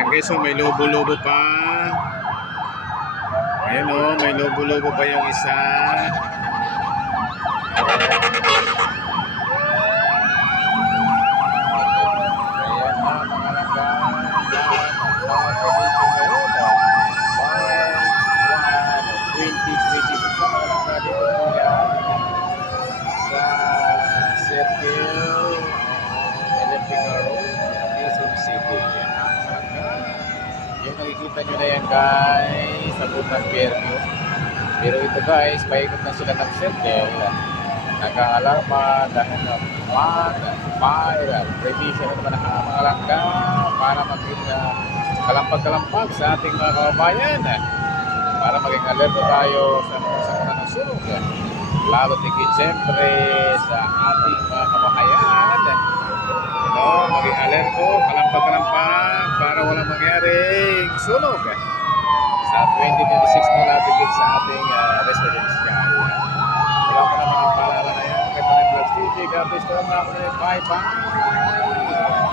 Ayan guys, so may lobo-lobo pa. Ayan o, may lobo-lobo pa yung isa. Yung nakikita nyo na yan guys, sa Butang Fairview. Pero ito guys, paikot na sila ng circle. Nag-aalarma dahil na fire, prevision na naman ang mga langka para maging kalampag-kalampag sa ating mga kababayan. Para maging alerto tayo sa mga ng sunog. Lalo tigit siyempre sa ating mga kababayan. Maging alerto, kalampag-kalampag para walang mangyaring sunog sa 2026 na labigit sa ating residential. Wala pa naman ang paalala na yan. Kaya pa rin Vlogs TV, God bless to all. Bye-bye!